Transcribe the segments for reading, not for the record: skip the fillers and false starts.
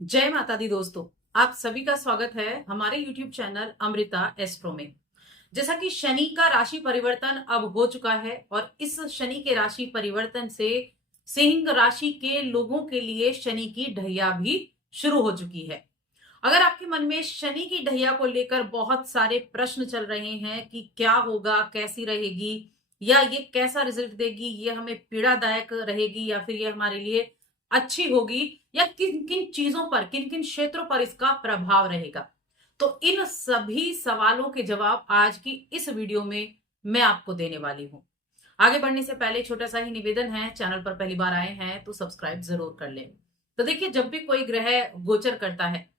जय माता दी दोस्तों। आप सभी का स्वागत है हमारे YouTube चैनल अमृता एस्ट्रो में। जैसा कि शनि का राशि परिवर्तन अब हो चुका है और इस शनि के राशि परिवर्तन से सिंह राशि के लोगों के लिए शनि की ढैया भी शुरू हो चुकी है। अगर आपके मन में शनि की ढैया को लेकर बहुत सारे प्रश्न चल रहे हैं कि क्या होगा, कैसी रहेगी, या ये कैसा रिजल्ट देगी, ये हमें पीड़ादायक रहेगी या फिर ये हमारे लिए अच्छी होगी, या किन किन चीजों पर, किन किन क्षेत्रों पर इसका प्रभाव रहेगा, तो इन सभी सवालों के जवाब आज की इस वीडियो में मैं आपको देने वाली हूं। आगे बढ़ने से पहले छोटा सा ही निवेदन है, चैनल पर पहली बार आए हैं तो सब्सक्राइब जरूर कर लें। तो देखिए, जब भी कोई ग्रह गोचर करता है,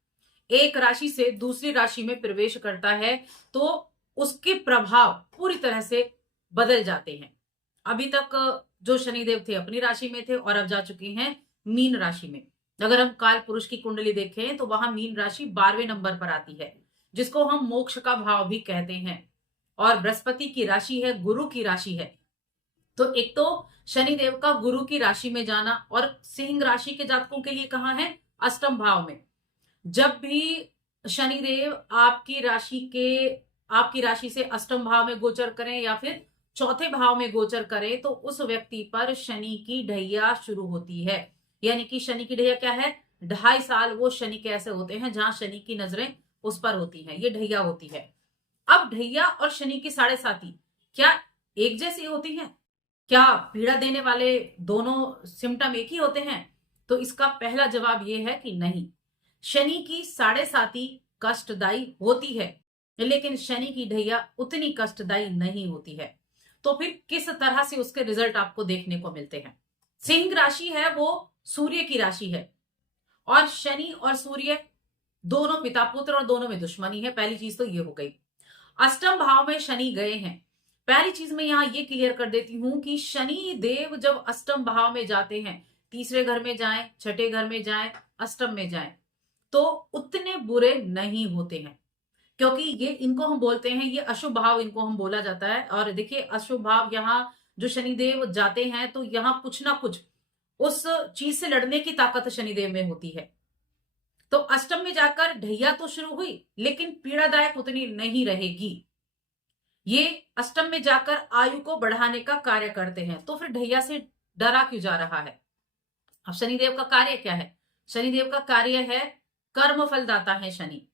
एक राशि से दूसरी राशि में प्रवेश करता है, तो उसके प्रभाव पूरी तरह से बदल जाते हैं। अभी तक जो शनिदेव थे अपनी राशि में थे और अब जा चुके हैं मीन राशि में। अगर हम काल पुरुष की कुंडली देखें तो वहां मीन राशि 12वें नंबर पर आती है, जिसको हम मोक्ष का भाव भी कहते हैं। और बृहस्पति की राशि है, गुरु की राशि है। तो एक तो शनिदेव का गुरु की राशि में जाना, और सिंह राशि के जातकों के लिए कहाँ है? अष्टम भाव में। जब भी शनिदेव आपकी राशि से अष्टम भाव में गोचर करें या फिर चौथे भाव में गोचर करें, तो उस व्यक्ति पर शनि की ढैया शुरू होती है। यानी कि शनि की ढैया क्या है? 2.5 साल वो शनि के ऐसे होते हैं जहां शनि की नजरें उस पर होती हैं, ये ढैया होती है। अब ढैया और शनि की साढ़े साती क्या एक जैसी होती है? क्या पीड़ा देने वाले दोनों सिम्टम एक ही होते हैं? तो इसका पहला जवाब यह है कि नहीं। शनि की साढ़े साती कष्टदायी होती है, लेकिन शनि की ढैया उतनी कष्टदायी नहीं होती है। तो फिर किस तरह से उसके रिजल्ट आपको देखने को मिलते हैं? सिंह राशि है वो सूर्य की राशि है, और शनि और सूर्य दोनों पिता पुत्र और दोनों में दुश्मनी है। पहली चीज तो ये हो गई। अष्टम भाव में शनि गए हैं। पहली चीज मैं यहां ये क्लियर कर देती हूं कि शनि देव जब अष्टम भाव में जाते हैं, तीसरे घर में जाएं, छठे घर में जाएं, अष्टम में जाएं, तो उतने बुरे नहीं होते हैं। क्योंकि ये इनको हम बोलते हैं, ये अशुभ भाव इनको हम बोला जाता है। और देखिए, अशुभ भाव यहाँ जो शनिदेव जाते हैं, तो यहाँ कुछ ना कुछ उस चीज से लड़ने की ताकत शनिदेव में होती है। तो अष्टम में जाकर ढैया तो शुरू हुई, लेकिन पीड़ादायक उतनी नहीं रहेगी। ये अष्टम में जाकर आयु को बढ़ाने का कार्य करते हैं। तो फिर ढैया से डरा क्यों जा रहा है? अब शनिदेव का कार्य क्या है? शनिदेव का कार्य है कर्म फलदाता है शनि।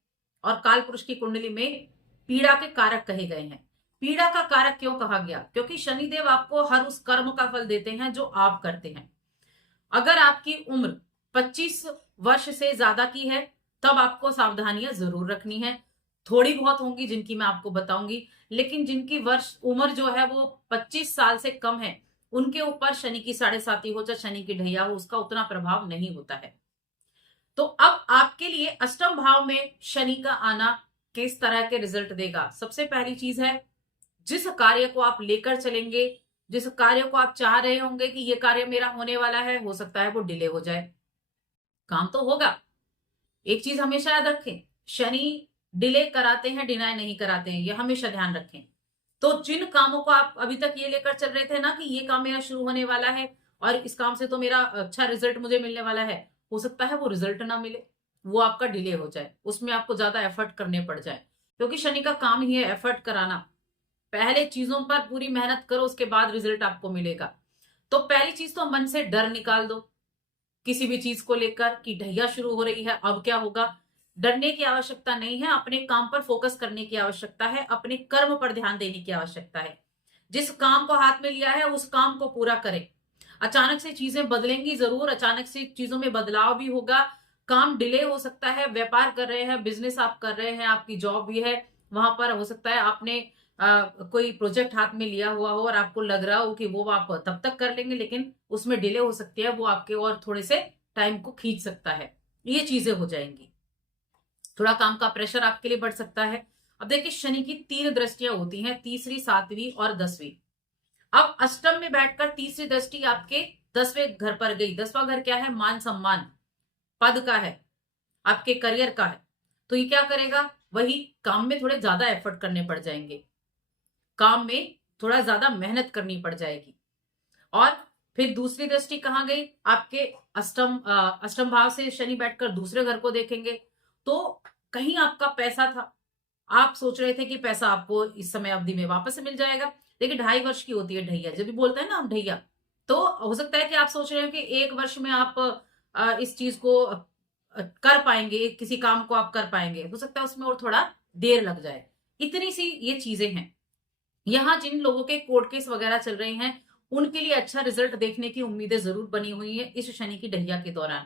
और काल पुरुष की कुंडली में पीड़ा के कारक कहे गए हैं। पीड़ा का कारक क्यों कहा गया? क्योंकि शनिदेव आपको हर उस कर्म का फल देते हैं जो आप करते हैं। अगर आपकी उम्र 25 वर्ष से ज्यादा की है, तब आपको सावधानियां जरूर रखनी है। थोड़ी बहुत होंगी जिनकी मैं आपको बताऊंगी, लेकिन जिनकी वर्ष उम्र जो है वो 25 साल से कम है, उनके ऊपर शनि की साढ़े साती हो चाहे शनि की ढैया हो, उसका उतना प्रभाव नहीं होता है। तो अब आपके लिए अष्टम भाव में शनि का आना किस तरह के रिजल्ट देगा? सबसे पहली चीज है, जिस कार्य को आप लेकर चलेंगे, जिस कार्य को आप चाह रहे होंगे कि ये कार्य मेरा होने वाला है, हो सकता है वो डिले हो जाए। काम तो होगा। एक चीज हमेशा याद रखें, शनि डिले कराते हैं, डिनाय नहीं कराते हैं, ये हमेशा ध्यान रखें। तो जिन कामों को आप अभी तक ये लेकर चल रहे थे ना कि ये काम मेरा शुरू होने वाला है और इस काम से तो मेरा अच्छा रिजल्ट मुझे मिलने वाला है, हो सकता है वो रिजल्ट ना मिले, वो आपका डिले हो जाए, उसमें आपको ज्यादा एफर्ट करने पड़ जाए। क्योंकि शनि का काम ही है एफर्ट कराना। पहले चीजों पर पूरी मेहनत करो, उसके बाद रिजल्ट आपको मिलेगा। तो पहली चीज तो मन से डर निकाल दो किसी भी चीज को लेकर कि ढैया शुरू हो रही है, अब क्या होगा। डरने की आवश्यकता नहीं है, अपने काम पर फोकस करने की आवश्यकता है, अपने कर्म पर ध्यान देने की आवश्यकता है। जिस काम को हाथ में लिया है उस काम को पूरा करें। अचानक से चीजें बदलेंगी जरूर, अचानक से चीजों में बदलाव भी होगा, काम डिले हो सकता है। व्यापार कर रहे हैं, बिजनेस आप कर रहे हैं, आपकी जॉब भी है, वहां पर हो सकता है आपने कोई प्रोजेक्ट हाथ में लिया हुआ हो और आपको लग रहा हो कि वो आप तब तक कर लेंगे, लेकिन उसमें डिले हो सकती है, वो आपके और थोड़े से टाइम को खींच सकता है। ये चीजें हो जाएंगी, थोड़ा काम का प्रेशर आपके लिए बढ़ सकता है। अब देखिए, शनि की 3 दृष्टियां होती हैं, तीसरी, 7वीं और 10वीं। अब अष्टम में बैठकर तीसरी दृष्टि आपके 10वें घर पर गई। 10वां घर क्या है? मान सम्मान, पद का है, आपके करियर का है। तो ये क्या करेगा? वही काम में थोड़े ज्यादा एफर्ट करने पड़ जाएंगे, काम में थोड़ा ज्यादा मेहनत करनी पड़ जाएगी। और फिर दूसरी दृष्टि कहाँ गई, आपके अष्टम भाव से शनि बैठकर दूसरे घर को देखेंगे। तो कहीं आपका पैसा था, आप सोच रहे थे कि पैसा आपको इस समय अवधि में वापस से मिल जाएगा। देखिए 2.5 वर्ष की होती है ढैया, जब भी बोलते हैं ना हम ढैया, तो हो सकता है कि आप सोच रहे हो कि 1 वर्ष में आप इस चीज को कर पाएंगे, किसी काम को आप कर पाएंगे। हो सकता है उसमें और थोड़ा देर लग जाए। इतनी सी ये चीजें हैं। यहाँ जिन लोगों के कोर्ट केस वगैरह चल रहे हैं, उनके लिए अच्छा रिजल्ट देखने की उम्मीदें जरूर बनी हुई है इस शनि की ढैया के दौरान।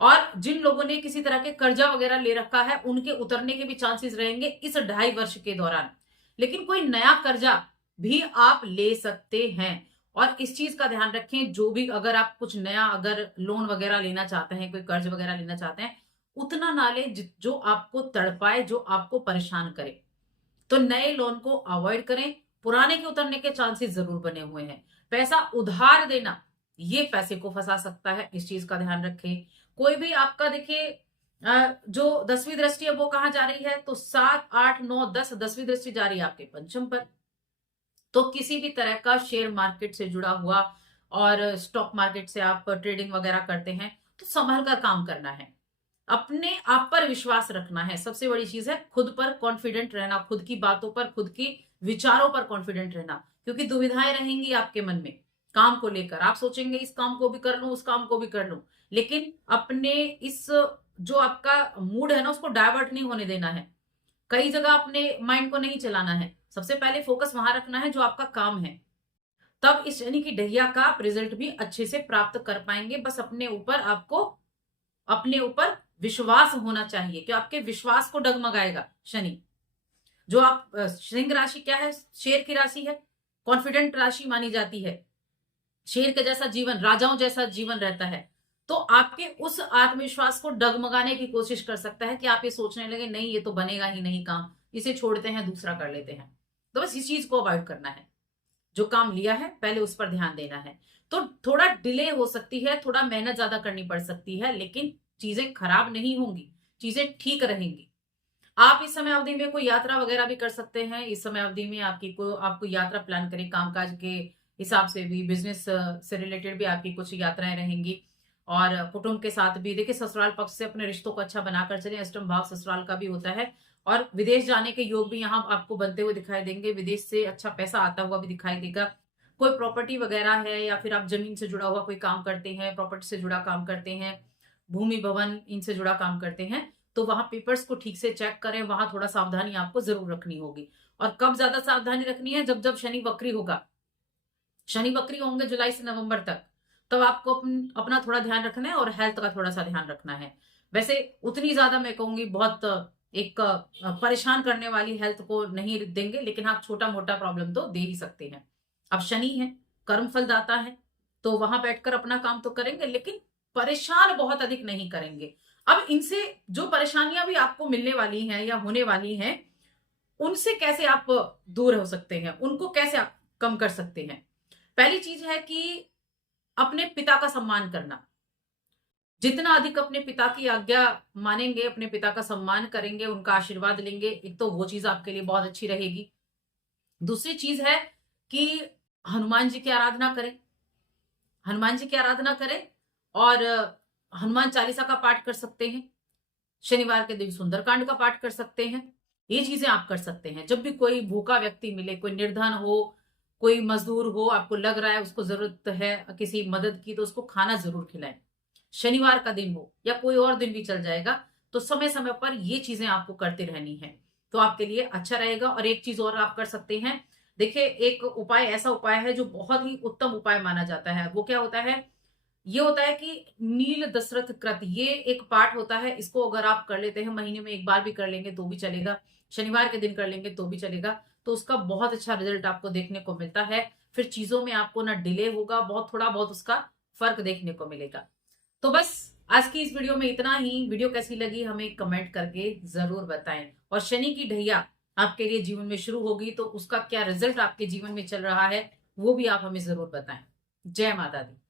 और जिन लोगों ने किसी तरह के कर्जा वगैरह ले रखा है, उनके उतरने के भी चांसेस रहेंगे इस 2.5 वर्ष के दौरान। लेकिन कोई नया कर्जा भी आप ले सकते हैं। और इस चीज का ध्यान रखें, जो भी अगर आप कुछ नया अगर लोन वगैरह लेना चाहते हैं, कोई कर्ज वगैरह लेना चाहते हैं, उतना ना ले जो आपको तड़पाए, जो आपको परेशान करे। तो नए लोन को अवॉइड करें। पुराने के उतरने के चांसेस जरूर बने हुए हैं। पैसा उधार देना, ये पैसे को फंसा सकता है, इस चीज का ध्यान रखें। कोई भी आपका देखिए जो 10वीं दृष्टि है वो कहां जा रही है, तो 7, 8, 9, 10, 10वीं दृष्टि जा रही है आपके पंचम पर। तो किसी भी तरह का शेयर मार्केट से जुड़ा हुआ और स्टॉक मार्केट से आप ट्रेडिंग वगैरह करते हैं, तो संभल कर काम करना है। अपने आप पर विश्वास रखना है, सबसे बड़ी चीज है खुद पर कॉन्फिडेंट रहना, खुद की बातों पर, खुद की विचारों पर कॉन्फिडेंट रहना। क्योंकि दुविधाएं रहेंगी आपके मन में काम को लेकर, आप सोचेंगे इस काम को भी कर लूं, उस काम को भी कर लूं, लेकिन अपने इस जो आपका मूड है ना, उसको डाइवर्ट नहीं होने देना है। कई जगह अपने माइंड को नहीं चलाना है। सबसे पहले फोकस वहां रखना है जो आपका काम है। तब इस शनि की ढैया का आप रिजल्ट भी अच्छे से प्राप्त कर पाएंगे। बस अपने ऊपर आपको अपने ऊपर विश्वास होना चाहिए कि आपके विश्वास को डगमगाएगा शनि। जो आप सिंह राशि क्या है, शेर की राशि है, कॉन्फिडेंट राशि मानी जाती है। शेर के जैसा जीवन, राजाओं जैसा जीवन रहता है। तो आपके उस आत्मविश्वास को डगमगाने की कोशिश कर सकता है कि आप ये सोचने लगे नहीं ये तो बनेगा ही नहीं काम, इसे छोड़ते हैं, दूसरा कर लेते हैं। तो बस इस चीज को अवॉइड करना है। जो काम लिया है पहले उस पर ध्यान देना है। तो थोड़ा डिले हो सकती है, थोड़ा मेहनत ज्यादा करनी पड़ सकती है, लेकिन चीजें खराब नहीं होंगी, चीजें ठीक रहेंगी। आप इस समय अवधि में कोई यात्रा वगैरह भी कर सकते हैं। इस समय अवधि में आपको यात्रा प्लान करें, कामकाज के हिसाब से भी, बिजनेस से रिलेटेड भी आपकी कुछ यात्राएं रहेंगी। और कुटुंब के साथ भी देखिए, ससुराल पक्ष से अपने रिश्तों को अच्छा बनाकर चले। अष्टम भाव ससुराल का भी होता है। और विदेश जाने के योग भी यहाँ आपको बनते हुए दिखाई देंगे। विदेश से अच्छा पैसा आता हुआ भी दिखाई देगा। कोई प्रॉपर्टी वगैरह है, या फिर आप जमीन से जुड़ा हुआ कोई काम करते हैं, प्रॉपर्टी से जुड़ा काम करते हैं, भूमि भवन इनसे जुड़ा काम करते हैं, तो वहां पेपर्स को ठीक से चेक करें। वहां थोड़ा सावधानी आपको जरूर रखनी होगी। और कब ज्यादा सावधानी रखनी है, जब जब शनि वक्री होगा। शनि वक्री होंगे जुलाई से नवंबर तक, तब आपको अपना थोड़ा ध्यान रखना है और हेल्थ का थोड़ा सा ध्यान रखना है। वैसे उतनी ज्यादा मैं कहूंगी बहुत एक परेशान करने वाली हेल्थ को नहीं देंगे, लेकिन हाँ छोटा मोटा प्रॉब्लम तो दे ही सकते हैं। अब शनि है, कर्म फलदाता है, तो वहां बैठकर अपना काम तो करेंगे, लेकिन परेशान बहुत अधिक नहीं करेंगे। अब इनसे जो परेशानियां भी आपको मिलने वाली हैं या होने वाली हैं, उनसे कैसे आप दूर हो सकते हैं, उनको कैसे आप कम कर सकते हैं। पहली चीज है कि अपने पिता का सम्मान करना। जितना अधिक अपने पिता की आज्ञा मानेंगे, अपने पिता का सम्मान करेंगे, उनका आशीर्वाद लेंगे, एक तो वो चीज आपके लिए बहुत अच्छी रहेगी। दूसरी चीज है कि हनुमान जी की आराधना करें। हनुमान जी की आराधना करें और हनुमान चालीसा का पाठ कर सकते हैं। शनिवार के दिन सुंदरकांड का पाठ कर सकते हैं। ये चीजें आप कर सकते हैं। जब भी कोई भूखा व्यक्ति मिले, कोई निर्धन हो, कोई मजदूर हो, आपको लग रहा है उसको जरूरत है किसी मदद की, तो उसको खाना जरूर खिलाएं। शनिवार का दिन हो या कोई और दिन भी चल जाएगा, तो समय समय पर ये चीजें आपको करते रहनी है, तो आपके लिए अच्छा रहेगा। और एक चीज और आप कर सकते हैं। देखिए, एक उपाय, ऐसा उपाय है जो बहुत ही उत्तम उपाय माना जाता है। वो क्या होता है, ये होता है कि नील दशरथ कृत, ये एक पाठ होता है। इसको अगर आप कर लेते हैं, महीने में एक बार भी कर लेंगे तो भी चलेगा, शनिवार के दिन कर लेंगे तो भी चलेगा, तो उसका बहुत अच्छा रिजल्ट आपको देखने को मिलता है। फिर चीजों में आपको ना डिले होगा, बहुत थोड़ा बहुत उसका फर्क देखने को मिलेगा। तो बस आज की इस वीडियो में इतना ही। वीडियो कैसी लगी हमें कमेंट करके जरूर बताएं। और शनि की ढैया आपके लिए जीवन में शुरू होगी, तो उसका क्या रिजल्ट आपके जीवन में चल रहा है वो भी आप हमें जरूर बताएं। जय माता दी।